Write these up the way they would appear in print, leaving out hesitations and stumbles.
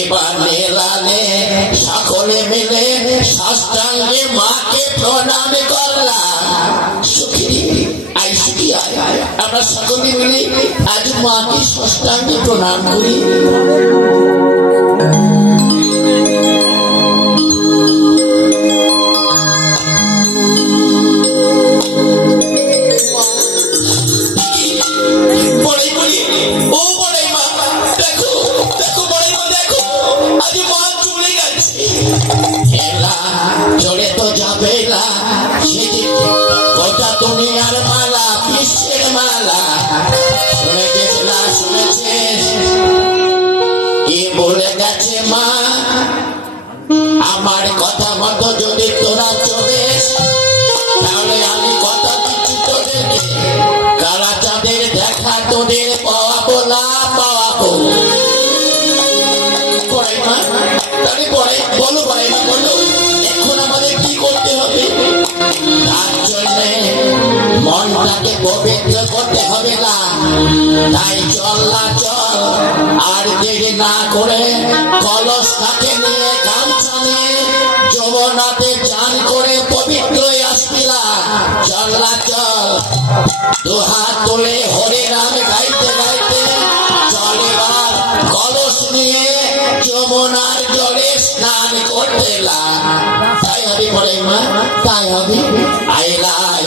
এবার মেলালে সকলে মিলে সাষ্টাঙ্গে মাকে প্রণাম করলাম। সুখী আই সুখী আয়, আমরা সকলে মিলে আজ মাকে সাষ্টাঙ্গে প্রণাম করি। চলে তো যাবে না গোটা দুনিয়ার মালা, বিশ্বের মালা শুনেছিস না শুনেছিস কি বলে গেছে মা? আমার কথা মতো যদি তোরা চলিস তাহলে আমি কথা দিচ্ছি তোদেরকে, কালা চাঁদের দেখা তোদের পাওয়াবো না পাওয়াবো। বলো বড়াইমা বলো, এখন আমাদের কি করতে হবে? তার জন্য মন্ত্র মনটাকে পবিত্র করতে হবে না, তাই চল না চল, আর দেরি না করে কলসটাকে নিয়ে গামছা নিয়ে যমুনাতে চান করে পবিত্র আসবিলা। চল না চল, দুহাত তুলে হরে নাম গাইতে গাইতে চল এবার কলস নিয়ে যমুনার জলে স্নান করতে লা। তাই হবে বলে মা, তাই হবে। আইলাই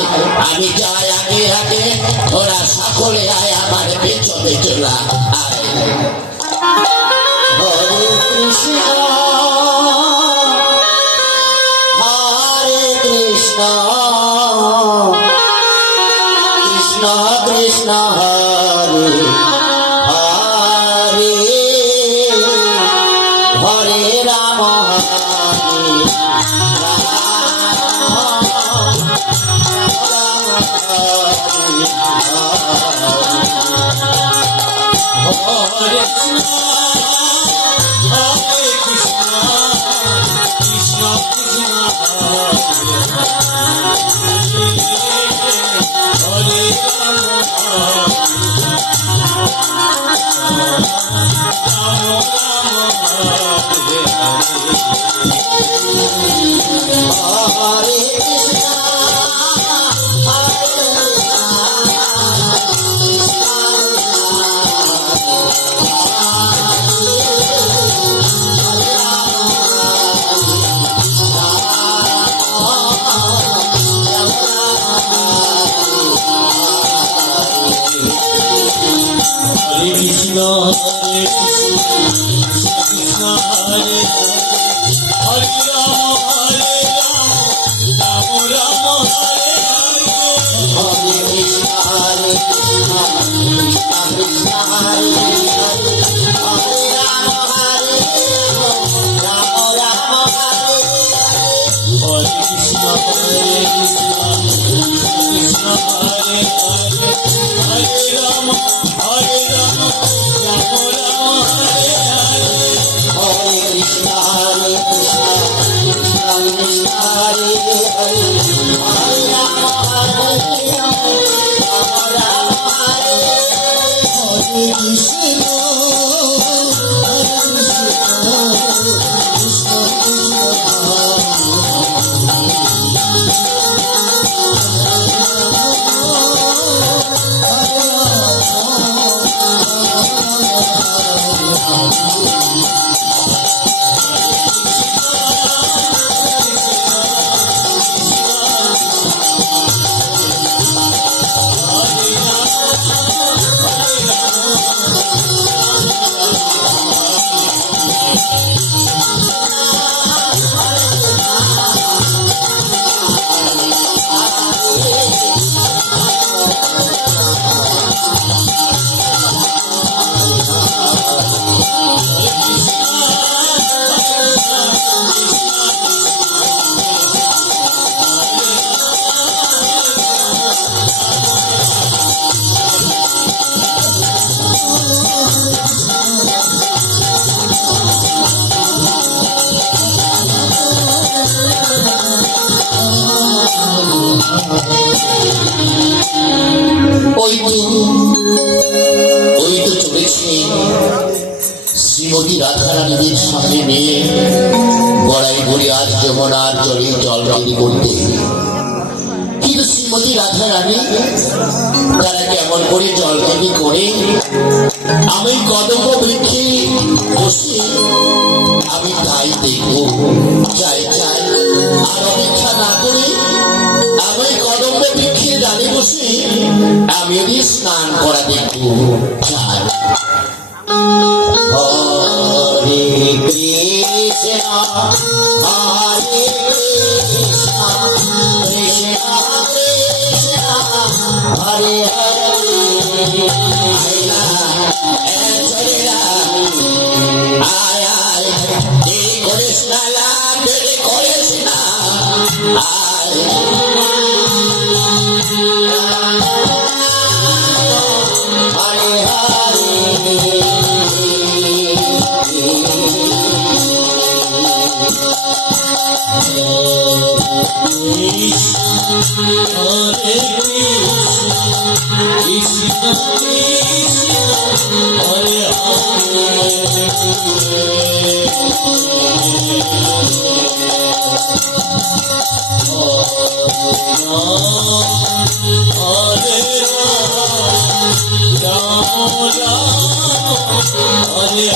আমি যাই আগে আগে, ওরা সকলে আয় আমার পেছনে চলা। হরে কৃষ্ণ হরে কৃষ্ণ কৃষ্ণ কৃষ্ণ হরে হরে হরে রাম হরে Hare Krishna, Hare Krishna, Krishna Krishna, Hare Krishna, Hare Krishna, Hare Hare Hare Rama, Rama Rama, Hare Hare. Hare Krishna, Hare Krishna, Krishna Hare Hare, Hare Rama, Hare Rama, Rama Rama, Hare Hare. Hare Krishna, Hare Krishna, Krishna Krishna, Hare Hare, Hare Rama, Hare Rama, Rama Rama, Hare Hare. Hare Krishna, Hare Krishna, Krishna Krishna, ওই তো চলেছে শ্রীমতী রাধারানীদের সামনে নিয়ে বড়াই বড়ি আজ যমুনার জলে জল তৈরি করতে। কিন্তু শ্রীমতী রাধারানী তারা কেমন করে জল তৈরি করে আমি কদম্ব বৃক্ষে বসে আমি তাই দেখব। চাই চাই আর অপেক্ষা না করে আমি কদম্ব বৃক্ষে ডালে বসে আমি ওদের স্নান করা দেখব। চাই Hare Krishna, Hare Krishna, Krishna Krishna, Hare Hare. আয় আয় দেরি করিস না লাভ, দেরি করিস না আয়। Hare Hare Krishna, Krishna Krishna Hare Hare Ram Ram হরে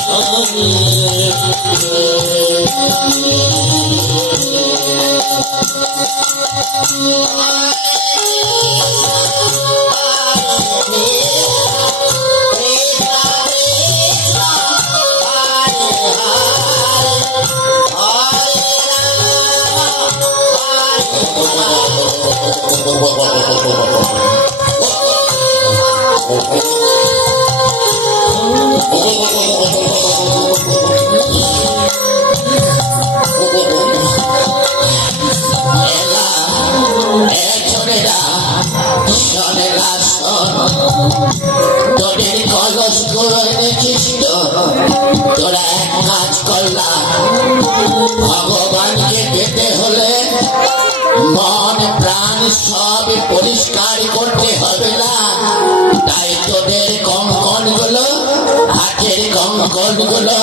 তোদের কলস গুলো এনেছিস তো, তোরা এক কাজ করলাম, ভগবানকে পেতে হলে মন প্রাণ সব পরিষ্কার করতে হবে না? তাই তোদের কঙ্কন গুলো, হাতের কঙ্কন গুলো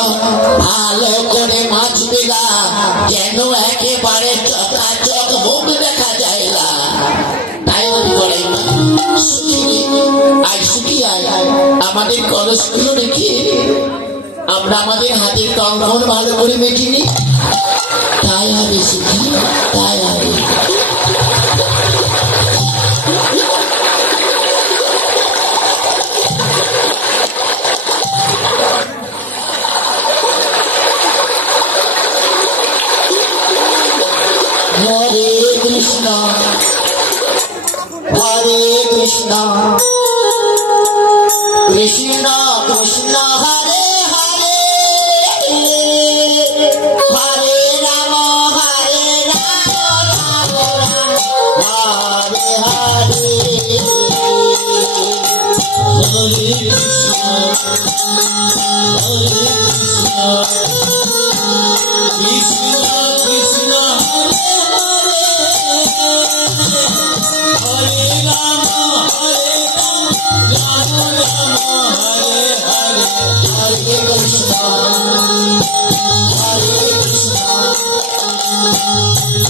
ভালো করে মাজবে না, যেন একেবারে চকাচক মুখ দেখা যায় না। তাই আমি বলে আমাদের কলসগুলো রেখে আমরা আমাদের হাতের কঙ্কন ভালো করে মেটিনি, তাই হবে সুখী, তাই হবে। হরে কৃষ্ণ হরে কৃষ্ণ কৃষ্ণ কৃষ্ণ হরে হরে হরে রাম রাম রাম হরে হরে হরে কৃষ্ণ হরে কৃষ্ণ কৃষ্ণ কৃষ্ণ হরে হরে রাম রাম রাম হরে হরে হরে কৃষ্ণ হরে কৃষ্ণ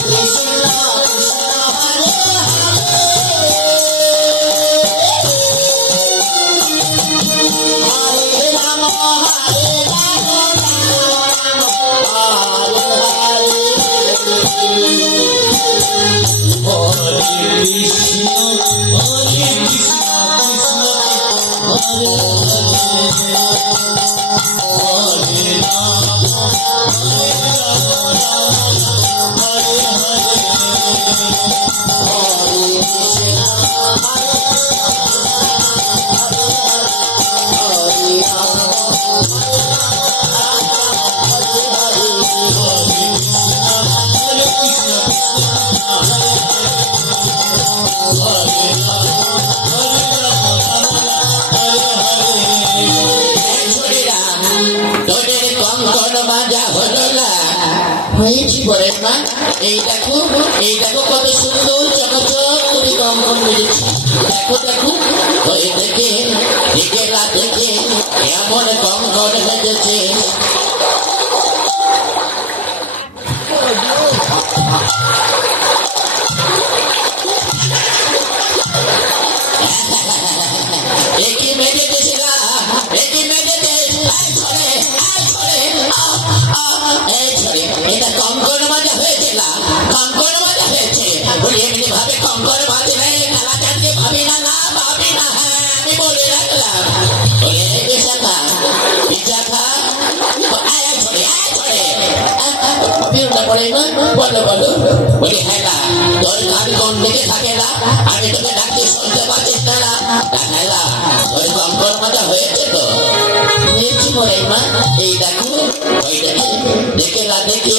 কৃষ্ণ কৃষ্ণ হরে হরে রাম কৃষ্ণ হরে কৃষ্ণ কৃষ্ণ হরে হরে রাম হরে তোদের কঙ্কন মাজা হলো না, হয়েছি বলে মা। এই দেখো কত সুন্দর চকচক করে কঙ্কন মেরেছি, দেখো দেখো ওই দেখে দেখে এমন কঙ্কন মেরেছে। একই মেরেছিলাম, একই মেরেছে, এটা কঙ্কন মাজা হয়েছিল, কঙ্কন মাজা হয়েছে বলি এমনি ভাবে কঙ্কন বাজবে খেলা চাঁদকে ভাবি না, না ভাবি না। হ্যাঁ আমি বলে রাখলাম, বলে বিশাখা বিশাখা বলো বলো বলি হ্যাঁ না তোর গান কোন দিকে থাকে না, আমি তোকে ডাকতে শুনতে পাচ্ছিস না। হ্যাঁ না তোর কঙ্কন মাজা হয়েছে তো, হয়েছি বলে মা। এই দেখো ওই দেখে না দেখে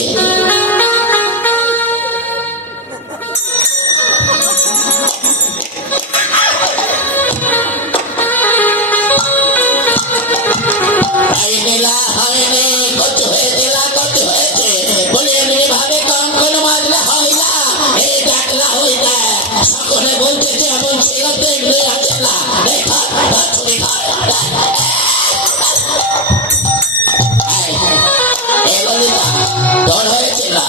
হয়নি কত হয়েছে বলে এমনি ভাবে কঙ্কন মাজলে হয় না, এই ডাকলা হই না। সকলে বলতেছে এমন ছিল দেখলে আছে না, দেখা এই ললিতা তোর হয়েছে না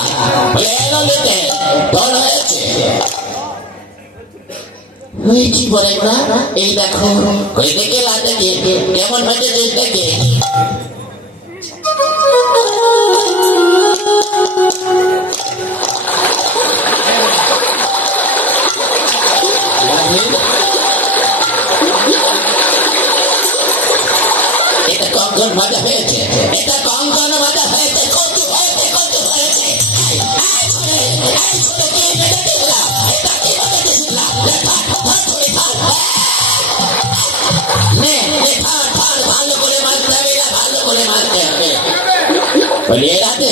বলে এই ললিতে তোর হয়েছে হয়েছি বলে না এই দেখো ওই দেখে লাতে কেমন হয়েছে দেখে এটা কঙ্কন মজা হয়েছে এটা কঙ্কন মজা হয়েছে কত হয়েছে কত হয়েছে এটা কি মজা দিছিলা ভালো করে মারতে হবে এরা ভালো করে মারতে হবে বলি এরাতে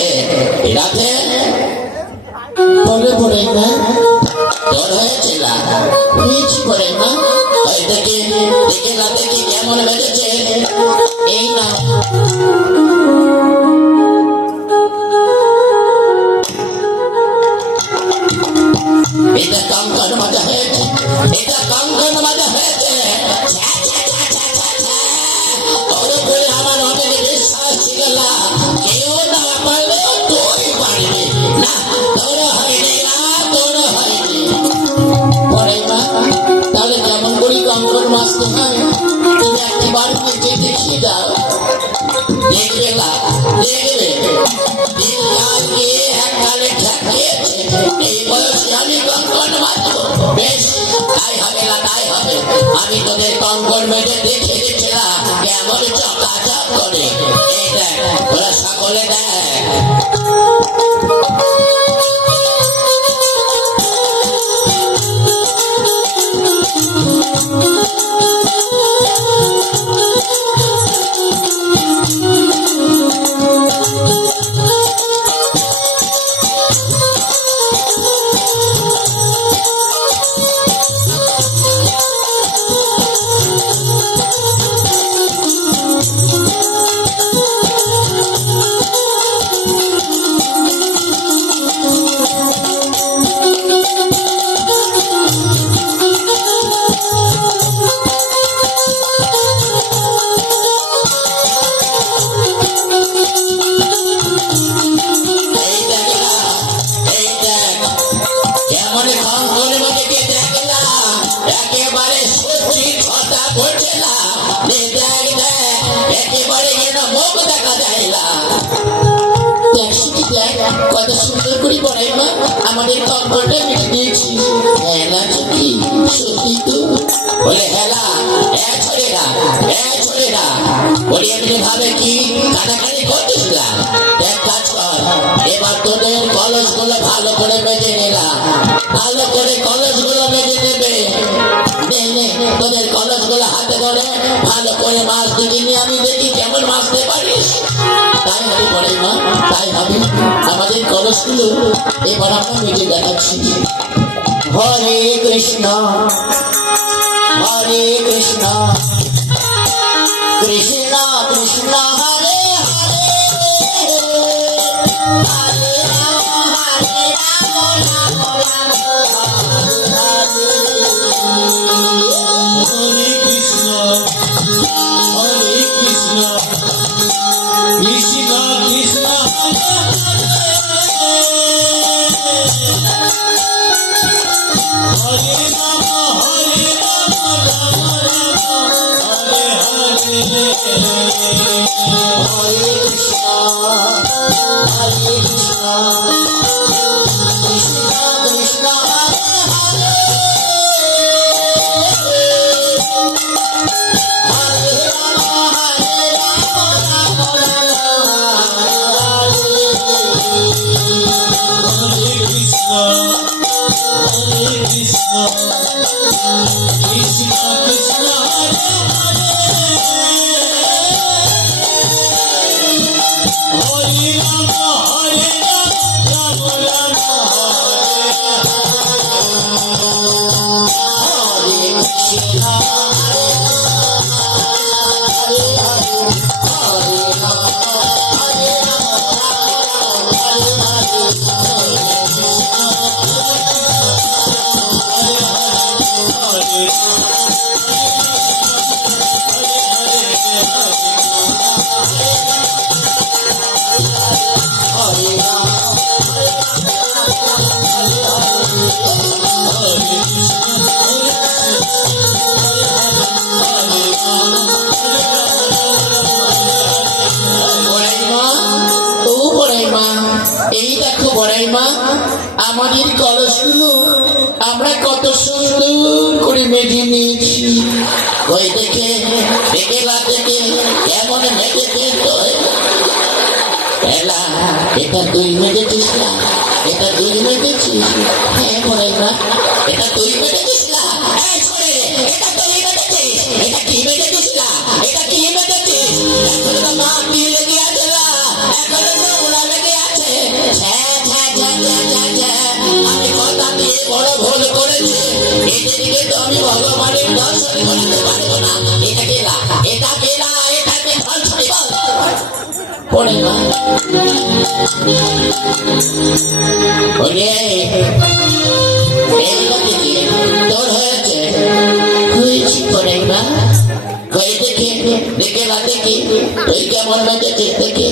বলে বলে না তোর হয়েছে না হয়েছি বলে না দেখে দেখে না দেখে কেমন বেঁচেছে এই না এটা কঙ্কন মজা হয়েছে এটা কঙ্কন মজা হয়েছে ওর উপরে আমার অনেক বিশ্বাস ছিল না কেউ না পারলেও তুই পারবি না তোর হয়নি না তোর হয়নি পরে মা তাহলে কেমন করি কঙ্কন মাসতে হয় তুমি একবার নিজে দেখিয়ে দাও দেখবে না দেখবে এককালে ঠেকিয়েছে এই বয়সে আমি কঙ্কন মারব বেশ তাই হবে না তাই হবে আমি তোদের কঙ্কন মেজে দেখে দিচ্ছিলাম কেমন চকাচক করে এই দেখ ওরা সকলে দেখ কত সুন্দর করে বলে মা আমাদের কঙ্কনটা মিটে দিয়েছি হ্যাঁ না সত্যি সত্যি তো বলে হেলা ছোড়ে না বলি এমনি ভাবে কি কাটাকাটি করতেছিলাম এক কাজ কর এবার তোদের কলস গুলো ভালো করে বেঁধে নিলাম ভালো করে কলস গুলো বেঁধে নেবে তোদের কলস গুলো হাতে ধরে ভালো করে মাছ দিকে নিয়ে আমি দেখি কেমন মাছতে পারিস তাই হবে বলে মা তাই হবে আমাদের কলসগুলো এবার আমরা মেজে দেখাচ্ছি হরে কৃষ্ণ কৃষ্ণ কৃষ্ণ হরে হরে রাম রাম হরে কৃষ্ণ কৃষ্ণ কৃষ্ণ হরে রাম রাম রাম হরে হরে হরে কৃষ্ণ কৃষ্ণ কৃষ্ণ হরে হরে হরে রাম রাম হরে কৃষ্ণ কৃষ্ণ কৃষ্ণ হরে হরে হরে রাম রাম হরে কৃষ্ণ হরে হরে আমাদের কলসগুলো আমরা কত সুন্দর করে মেজে নিয়েছি। ওই দেখে বেলা থেকে কেমন মেজেছে তো এলা, এটা তুই মেজেছিস না? এটা তুই মেজেছিস? হ্যাঁ মনে না, এটা তুই মেজেছিস না? এই ছোড়ে, এটা তুই মেজেছিস? এটা কি মেজেছিস না? এটা কি মেজেছিস? এখন তো মাটি লেগে আছে না, এখন নোংরা লেগে আছে। ছ্যা, ছ্যা, ছ্যা, ছ্যা, ছ্যা, ছ্যা। আমি কথা দিয়ে বড় ভুল করেছি। এদিকে তো আমি ভগবানের দর্শন করতে পারবো না। এটা কেলা, এটা কেলা, এটাকে দর্শন বল। পড়ে না ওরে, এই নদীতে তোর হয়েছে হয়েছি পড়ে না। কই দেখে দেখে না দেখি তুই কেমন মেজেছিস দেখি।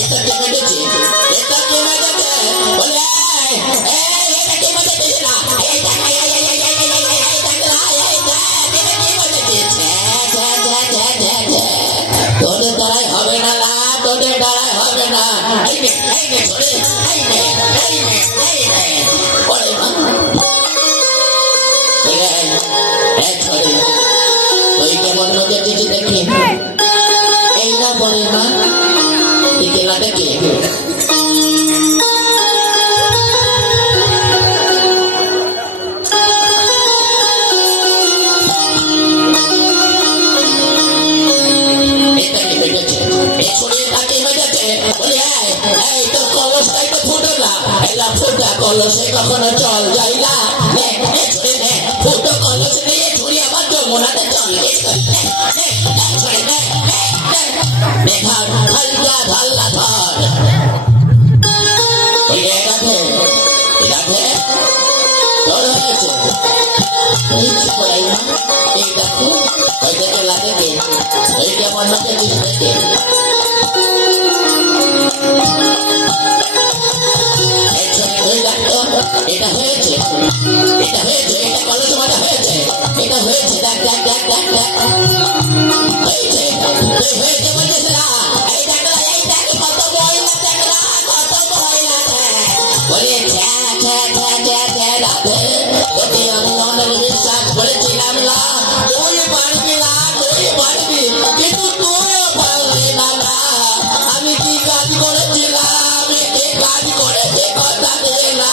এটা কে মেজেছে? এটা কে মেজেছে? বলে এটা কে মেজেছিস না? এটা তোদের দ্বারাই হবে না, তোদের দ্বারাই হবে না। তুই কেমন মেজেছিস দেখি। এই না পরে মা দেখে না দেখে কলসে কখনো জল যাই না। ফুটো কলস নিয়ে ছুরি আমার যমুনাতে জল হালকা ঢাল্লা ধর। ওই রাধে রাধে তোর হয়েছে এই দেখো ওই দেখে লাগে ওই কেমন লাগে দেখে। এটা হয়েছে, এটা হয়েছে, এটা কলস মাথা হয়েছে, এটা হয়েছে, দেখ দেখ দেখ দেখ দেখ হয়েছে, হয়েছে বলছিস না? এই দেখ এই দেখ কত ময়লা, দেখ না কত ময়লা দেখ। বলে ছ্যা ছ্যা ছ্যা ছ্যা ছ্যা রাধে, তোকে আমি অনেক বিশ্বাস করেছিলাম না, তুই পারবি না, তুই পারবি, কিন্তু তুইও পারবি না। আমি কি কাজ করেছিলাম, কি কাজ করেছি কথা দিয়ে না,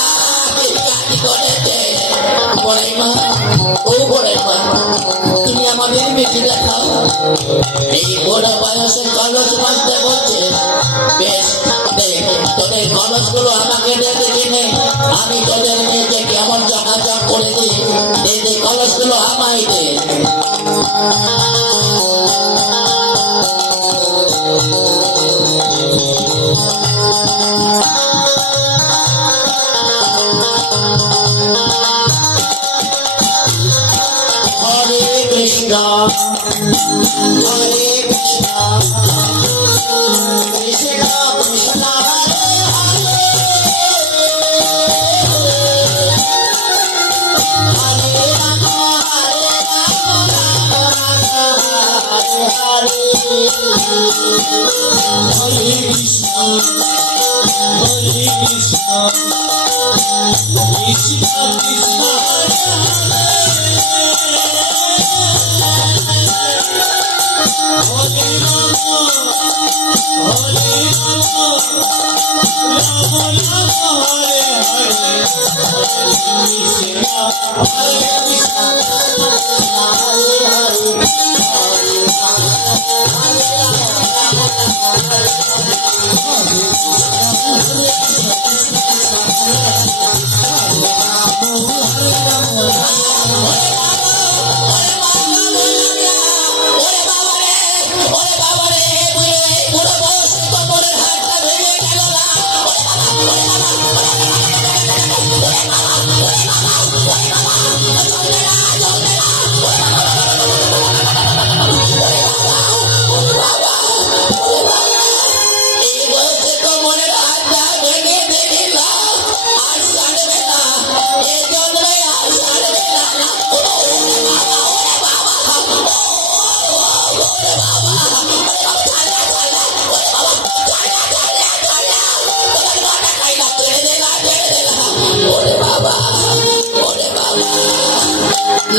তুমি আমাদের বেশি দেখাও। এই বড় বয়সে কলস বাঁধতে বলছে, বেশ তোদের কলস গুলো আমাকে দেখে কিনে আমি তোদের মেয়েকে কেমন চকাচক করে দিই। কলস গুলো আমায় দে। Krishna, Hare Krishna, Krishna Krishna, Hare Hare, Hare Rama, Hare Rama, Hare Hare, Hare Krishna, Hare Krishna, Krishna Krishna, Hare Hare, Hare Rama, Hare Rama, Rama Rama, Hare Hare, Hare Krishna, Hare Krishna, Hare Hare, Hare Hare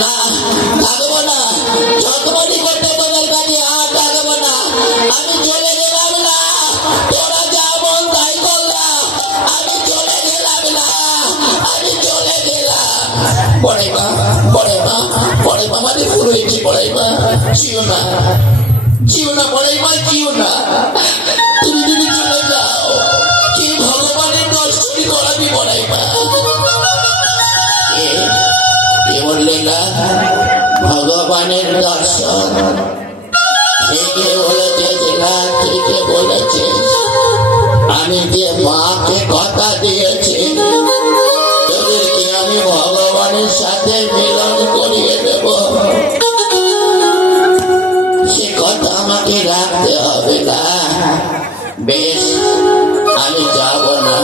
না থাকবো না, যতবারই করতে তোদের কাছে আর থাকবো না, আমি চলে গেলাম না, তোরা যা মন তাই করলাম, আমি চলে গেলাম না, আমি চলে গেলাম। বড়ে মা মানে ভুল হয়েছে, বড়ে মা জিও না, জিও না, বড়ে মা জিও না, তুমি যদি চলে যাও কি ভগবানের দর্শনই করাবি বড়ে মা। কে বললে না ভগবানের দর্শন? ঠিকই বলেছিস না, ঠিকই বলেছিস। আমি যে মাকে কথা দিয়েছি তোদেরকে আমি ভগবানের সাথে মিলন করিয়ে দেব, সে কথা আমাকে রাখতে হবে না। বেশ, আমি যাব না।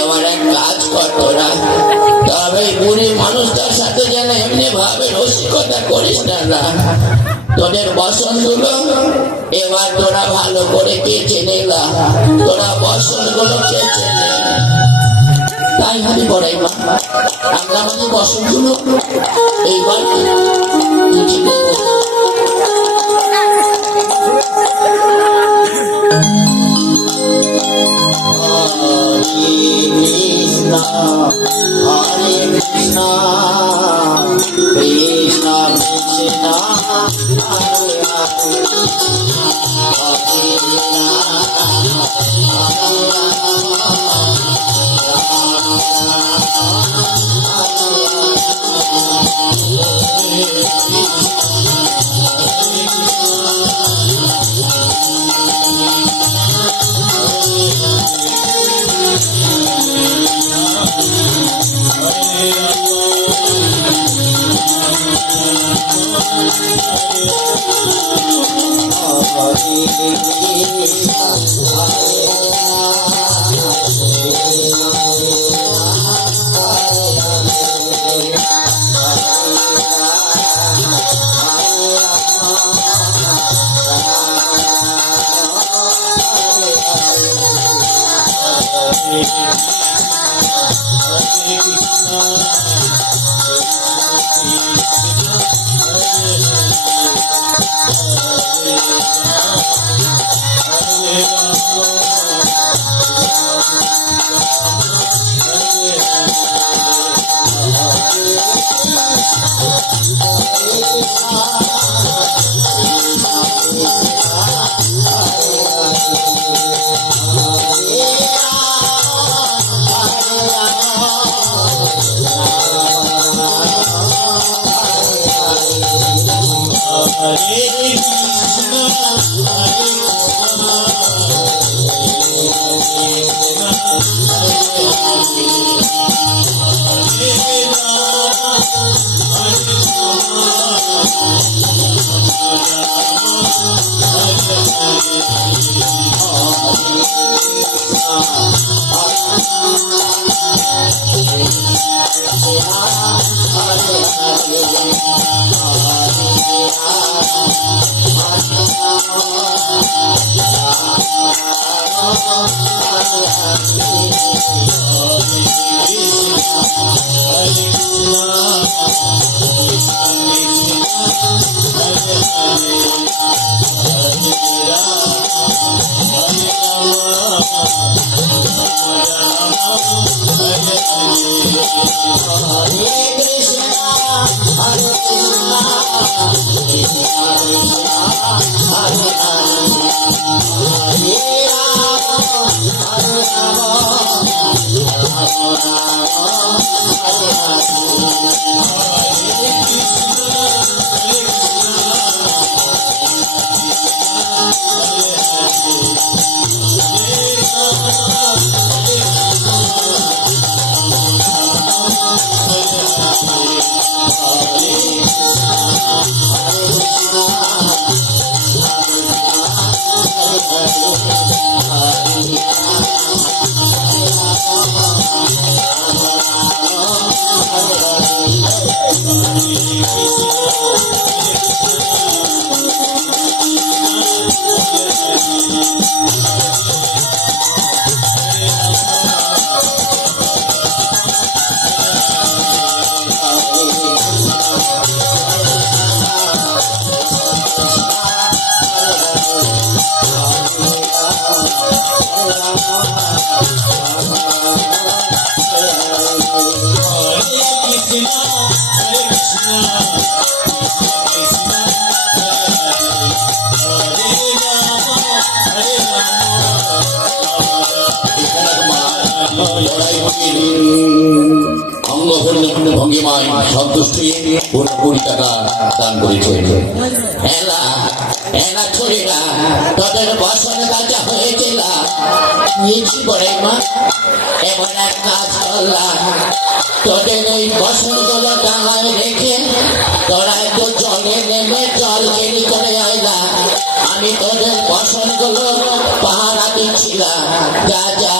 এবার এক কাজ কর তোরা, তবে বুড়ি মানুষটার সাথে যেন এমনি ভাবে রসিকতা করিস না। তোদের বসনগুলো এবার তোরা ভালো করে কেচে নিলা, তোরা বসনগুলো কেচে নে। তাই আমি বড়াই মা, আমরা আমাদের বসনগুলো এইবার কেচে নেব। Hare Krishna, Krishna Krishna, Hare Hare, Hare লড়াই অঙ্গভঙ্গি ভঙ্গিমায় সন্তুষ্ট হয়ে 20 টাকা দান করেছে। হেলা হেলা ছড়িরা তোদের বসন কাজা হয়েছিল নিয়েছি বড়াই মা। এমন এক কাজ করলাম, তোদের এই বসনগুলো ডাঙায় রেখে তোরা একটু জলে নেমে জল কেরি করে আইলা। আমি তোদের বসনগুলো পাহারা দিচ্ছিলাম। যা যা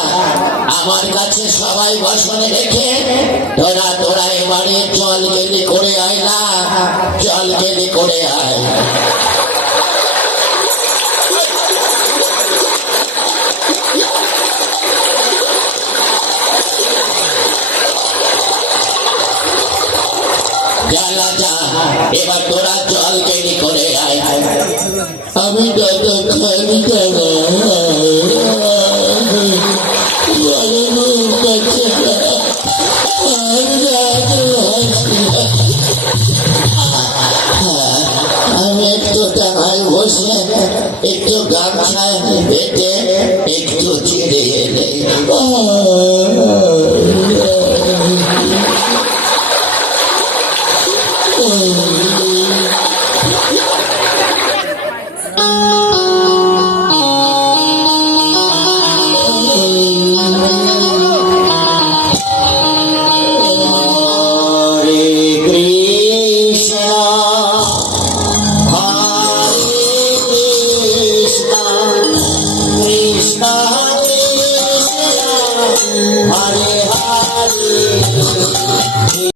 আমার কাছে সবাই বসনে রেখে তোরা এবারে জল গেলি করে আইলা, জল গেলি করে আয়। জ্বালা যা, এবার তোরা জল গেলি করে আয়। আমি দাদা খালি